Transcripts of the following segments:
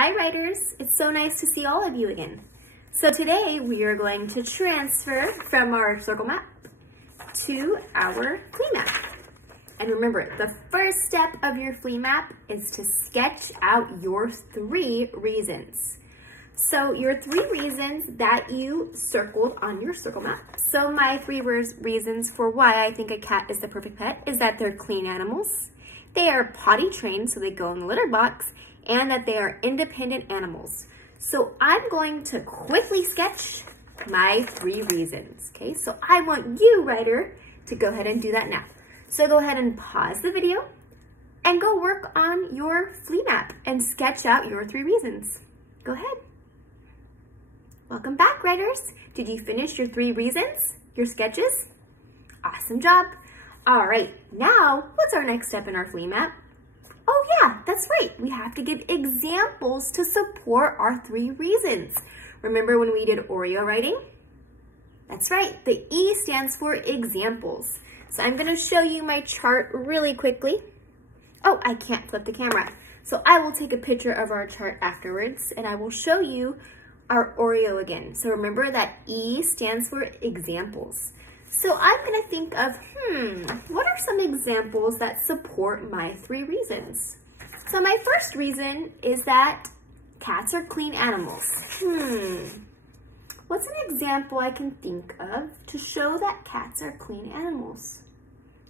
Hi writers, it's so nice to see all of you again. So today we are going to transfer from our circle map to our flea map. And remember, the first step of your flea map is to sketch out your 3 reasons. So your 3 reasons that you circled on your circle map. So my 3 reasons for why I think a cat is the perfect pet is that they're clean animals, they are potty trained so they go in the litter box, and that they are independent animals. So I'm going to quickly sketch my 3 reasons, okay? So I want you, writer, to go ahead and do that now. So go ahead and pause the video and go work on your flea map and sketch out your 3 reasons. Go ahead. Welcome back, writers. Did you finish your 3 reasons, your sketches? Awesome job. All right, now what's our next step in our flea map? Oh yeah, that's right. We have to give examples to support our 3 reasons. Remember when we did Oreo writing? That's right, the E stands for examples. So I'm gonna show you my chart really quickly. Oh, I can't flip the camera. So I will take a picture of our chart afterwards and I will show you our Oreo again. So remember that E stands for examples. So I'm gonna think of, what are some examples that support my 3 reasons? So my first reason is that cats are clean animals. What's an example I can think of to show that cats are clean animals?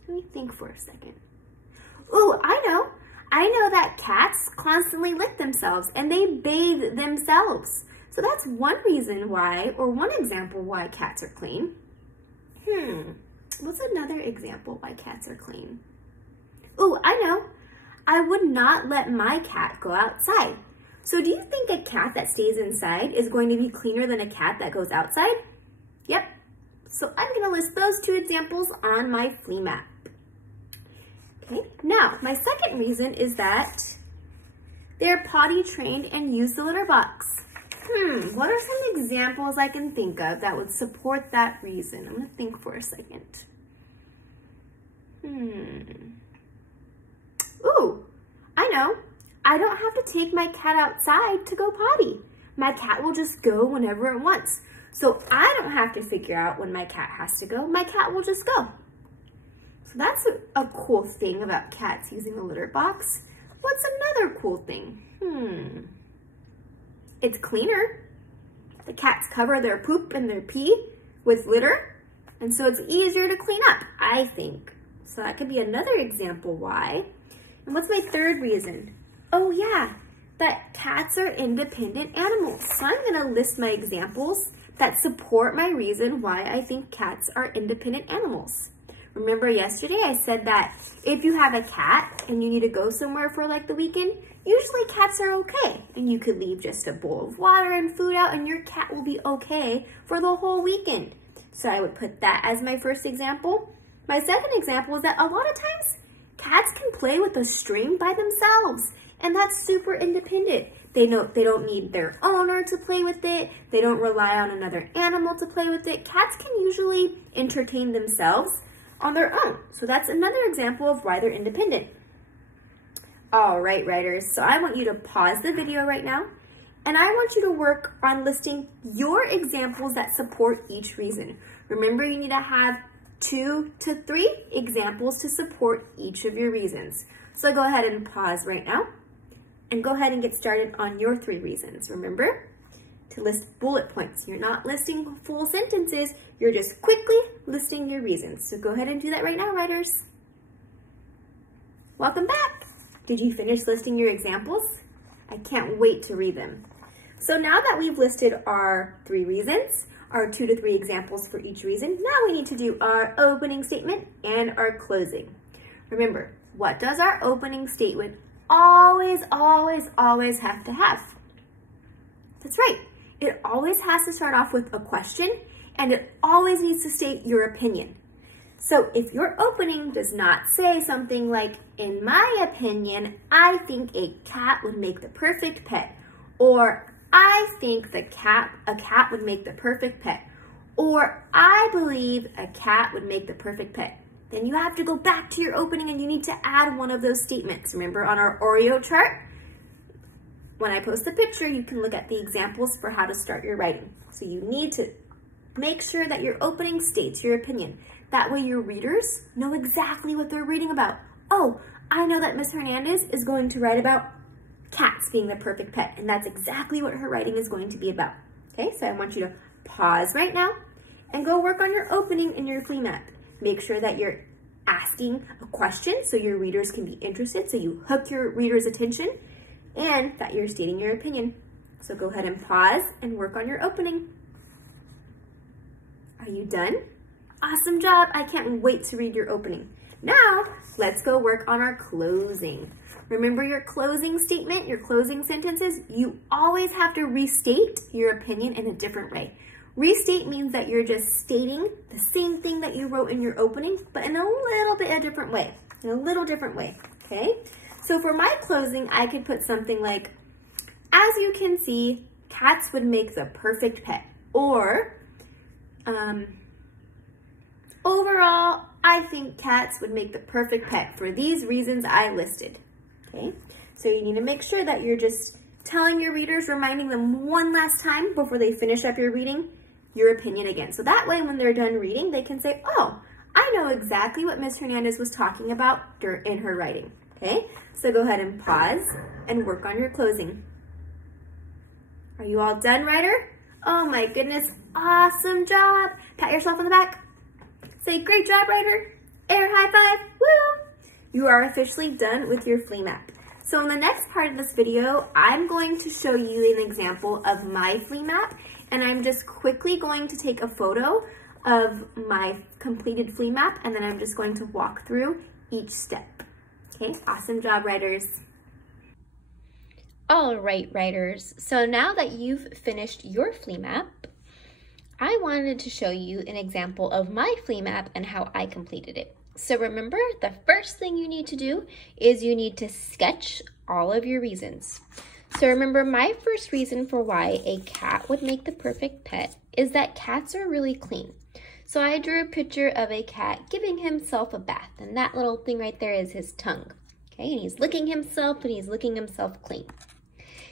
Let me think for a second. Ooh, I know that cats constantly lick themselves and they bathe themselves. So that's one reason why, or one example why cats are clean. What's another example why cats are clean? Ooh, I know. I would not let my cat go outside. So do you think a cat that stays inside is going to be cleaner than a cat that goes outside? Yep. So I'm going to list those 2 examples on my flea map. Okay, now my second reason is that they're potty trained and use the litter box. What are some examples I can think of that would support that reason? I'm gonna think for a second. Ooh, I know. I don't have to take my cat outside to go potty. My cat will just go whenever it wants. So I don't have to figure out when my cat has to go. My cat will just go. So that's a cool thing about cats using the litter box. What's another cool thing? It's cleaner. The cats cover their poop and their pee with litter, and so it's easier to clean up, I think. So that could be another example why. And what's my third reason? Oh yeah, that cats are independent animals. So I'm gonna list my examples that support my reason why I think cats are independent animals. Remember yesterday I said that if you have a cat and you need to go somewhere for like the weekend, usually cats are okay. And you could leave just a bowl of water and food out and your cat will be okay for the whole weekend. So I would put that as my first example. My second example is that a lot of times cats can play with a string by themselves and that's super independent. They don't need their owner to play with it. They don't rely on another animal to play with it. Cats can usually entertain themselves on their own. So that's another example of why they're independent. All right, writers, so I want you to pause the video right now and I want you to work on listing your examples that support each reason. Remember, you need to have 2 to 3 examples to support each of your reasons. So go ahead and pause right now and go ahead and get started on your 3 reasons. Remember to list bullet points. You're not listing full sentences, you're just quickly listing your reasons. So go ahead and do that right now, writers. Welcome back. Did you finish listing your examples? I can't wait to read them. So now that we've listed our 3 reasons, our 2 to 3 examples for each reason, now we need to do our opening statement and our closing. Remember, what does our opening statement always have to have? That's right. It always has to start off with a question and it always needs to state your opinion. So if your opening does not say something like, in my opinion, I think a cat would make the perfect pet, or I think a cat would make the perfect pet, or I believe a cat would make the perfect pet, then you have to go back to your opening and you need to add one of those statements. Remember on our Oreo chart, when I post the picture, you can look at the examples for how to start your writing. So you need to make sure that your opening states your opinion. That way your readers know exactly what they're reading about. Oh, I know that Miss Hernandez is going to write about cats being the perfect pet, and that's exactly what her writing is going to be about. Okay, so I want you to pause right now and go work on your opening in your flea map. Make sure that you're asking a question so your readers can be interested, so you hook your readers' attention, and that you're stating your opinion. So go ahead and pause and work on your opening. Are you done? Awesome job. I can't wait to read your opening. Now, let's go work on our closing. Remember your closing statement, your closing sentences? You always have to restate your opinion in a different way. Restate means that you're just stating the same thing that you wrote in your opening, but in a little bit a different way, okay? So for my closing, I could put something like, as you can see, cats would make the perfect pet. Or, overall, I think cats would make the perfect pet for these reasons I listed, okay? So you need to make sure that you're just telling your readers, reminding them one last time before they finish up your reading, your opinion again. So that way, when they're done reading, they can say, oh, I know exactly what Miss Hernandez was talking about in her writing, okay? So go ahead and pause and work on your closing. Are you all done, writer? Oh my goodness, awesome job. Pat yourself on the back. Say, great job, writer. Air high five, woo! You are officially done with your flea map. So in the next part of this video, I'm going to show you an example of my flea map, and I'm just quickly going to take a photo of my completed flea map, and then I'm just going to walk through each step. Okay, awesome job, writers. All right, writers. So now that you've finished your flea map, I wanted to show you an example of my flea map and how I completed it. So remember, the first thing you need to do is you need to sketch all of your reasons. So remember, my first reason for why a cat would make the perfect pet is that cats are really clean. So I drew a picture of a cat giving himself a bath, and that little thing right there is his tongue. Okay, and he's licking himself, and he's licking himself clean.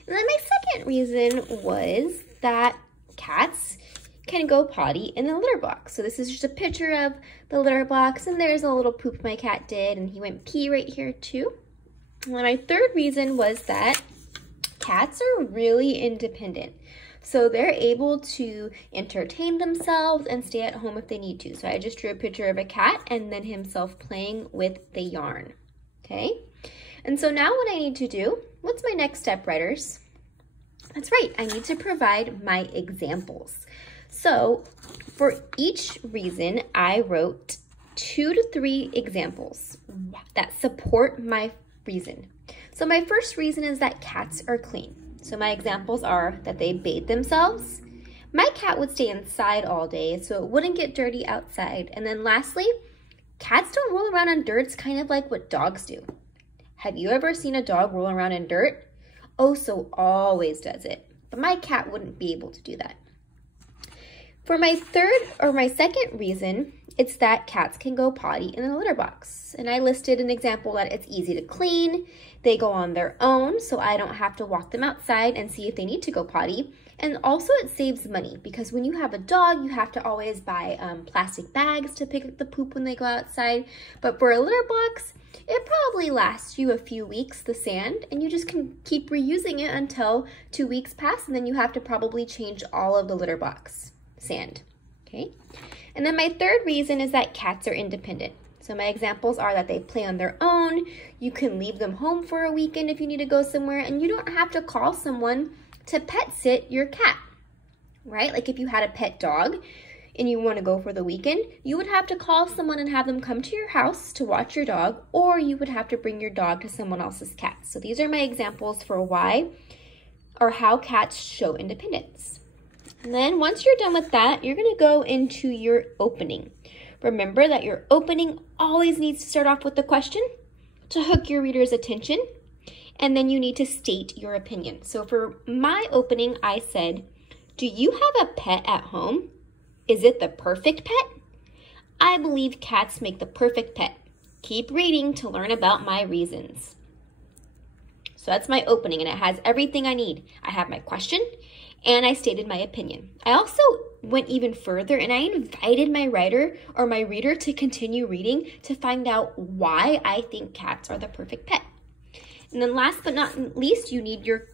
And then my second reason was that cats can go potty in the litter box. So this is just a picture of the litter box, and there's a little poop my cat did, and he went pee right here too. And my third reason was that cats are really independent. So they're able to entertain themselves and stay at home if they need to. So I just drew a picture of a cat and then himself playing with the yarn, okay? And so now what I need to do, what's my next step, writers? That's right, I need to provide my examples. So for each reason, I wrote 2 to 3 examples that support my reason. So my first reason is that cats are clean. So my examples are that they bathe themselves. My cat would stay inside all day, so it wouldn't get dirty outside. And then lastly, cats don't roll around in dirt. It's kind of like what dogs do. Have you ever seen a dog roll around in dirt? Oso always does it, but my cat wouldn't be able to do that. For my second reason, it's that cats can go potty in the litter box. And I listed an example that it's easy to clean, they go on their own, so I don't have to walk them outside and see if they need to go potty. And also it saves money, because when you have a dog, you have to always buy plastic bags to pick up the poop when they go outside. But for a litter box, it probably lasts you a few weeks, the sand, and you just can keep reusing it until 2 weeks pass, and then you have to probably change all of the litter box sand, okay? And then my third reason is that cats are independent. So my examples are that they play on their own, you can leave them home for a weekend if you need to go somewhere, and you don't have to call someone to pet sit your cat, right? Like if you had a pet dog and you want to go for the weekend, you would have to call someone and have them come to your house to watch your dog, or you would have to bring your dog to someone else's cat. So these are my examples for why or how cats show independence. And then once you're done with that, you're going to go into your opening. Remember that your opening always needs to start off with the question to hook your reader's attention, and then you need to state your opinion. So for my opening, I said, do you have a pet at home? Is it the perfect pet? I believe cats make the perfect pet. Keep reading to learn about my reasons. So that's my opening, and it has everything I need. I have my question, and I stated my opinion. I also went even further, and I invited my writer or my reader to continue reading to find out why I think cats are the perfect pet. And then last but not least, you need your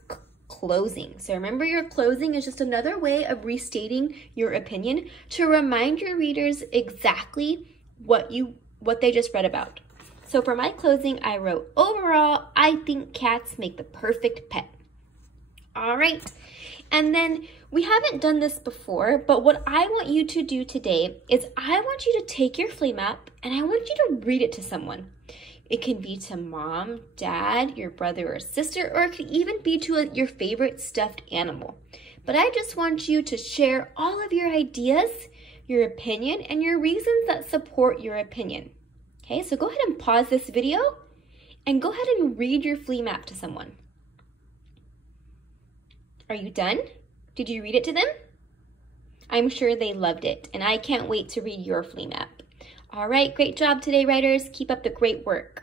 closing. So remember, your closing is just another way of restating your opinion to remind your readers exactly what they just read about. So for my closing, I wrote, overall, I think cats make the perfect pet. All right. And then we haven't done this before, but what I want you to do today is I want you to take your flea map and I want you to read it to someone. It can be to mom, dad, your brother or sister, or it could even be to your favorite stuffed animal. But I just want you to share all of your ideas, your opinion, and your reasons that support your opinion. Okay, so go ahead and pause this video and go ahead and read your flea map to someone. Are you done? Did you read it to them? I'm sure they loved it, and I can't wait to read your flea map. All right, great job today, writers. Keep up the great work.